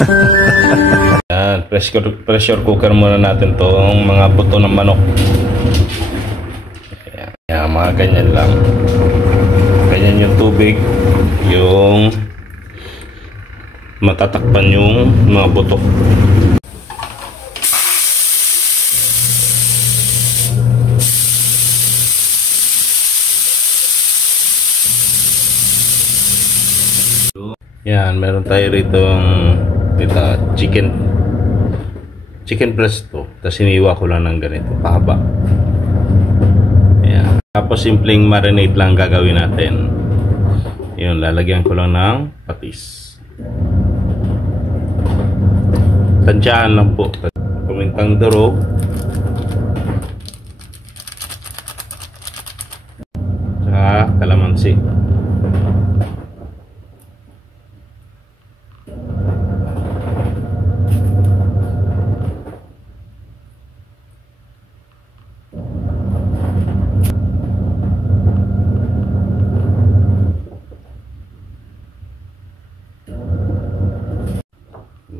Yan, pressure cooker muna natin tong mga buto ng manok. Yan, mga ganyan lang. Ganyan yung tubig, yung matatakpan yung mga buto. Yan, meron tayo rito chicken breast to. Tapos iniwa ko lang ng ganito, pahaba. Yan. Tapos simpleng marinade lang gagawin natin. Yun, lalagyan ko lang ng patis. Tansyahan lang po. Pamintang durog. Tsaka kalamansi.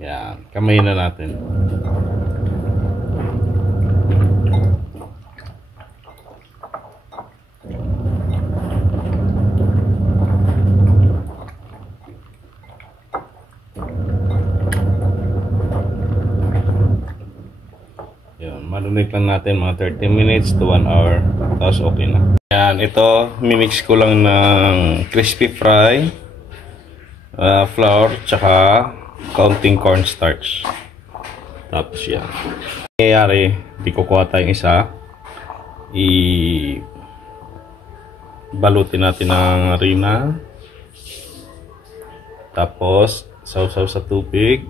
Yan, kamay na natin. Yan, marinate lang natin mga 30 minutes to 1 hour. Tapos okay na. Yan, ito, mimix ko lang ng crispy fry, flour, tsaka kaunting cornstarch. Tapos yan. Nangyayari, di kukuha tayong isa. Balutin natin ng harina. Tapos, sausaw sa tubig.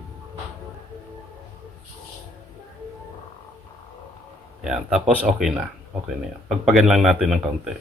Yan. Tapos, okay na. Okay na yan. Pagpagan lang natin ng kaunti.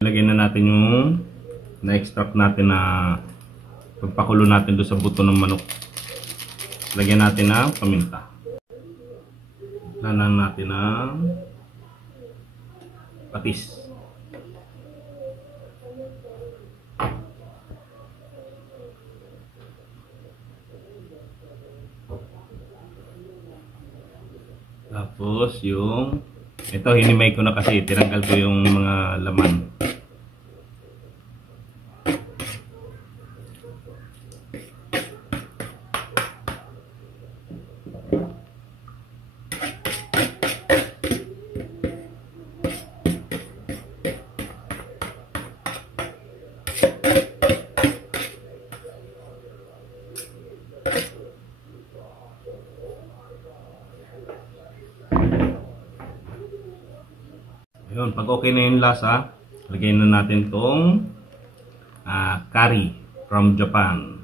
Lagyan na natin yung na-extract natin na pagpakulo natin doon sa buto ng manok. Lagyan natin ng paminta. Lanan natin ng patis. Tapos yung ito hinimay ko na kasi tinanggal ko yung mga laman. Ayun, pag okay na yung lasa, lagay na natin tong curry from Japan.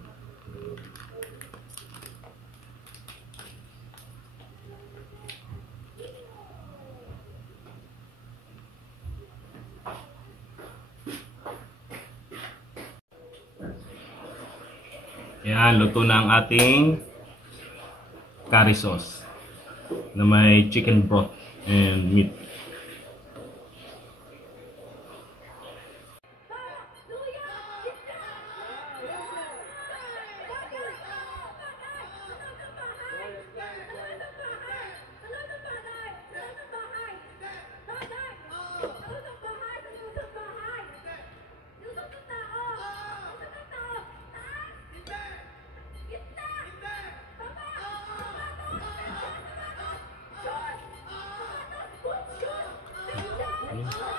Yan, luto na ang ating curry sauce na may chicken broth and meat. Ayun.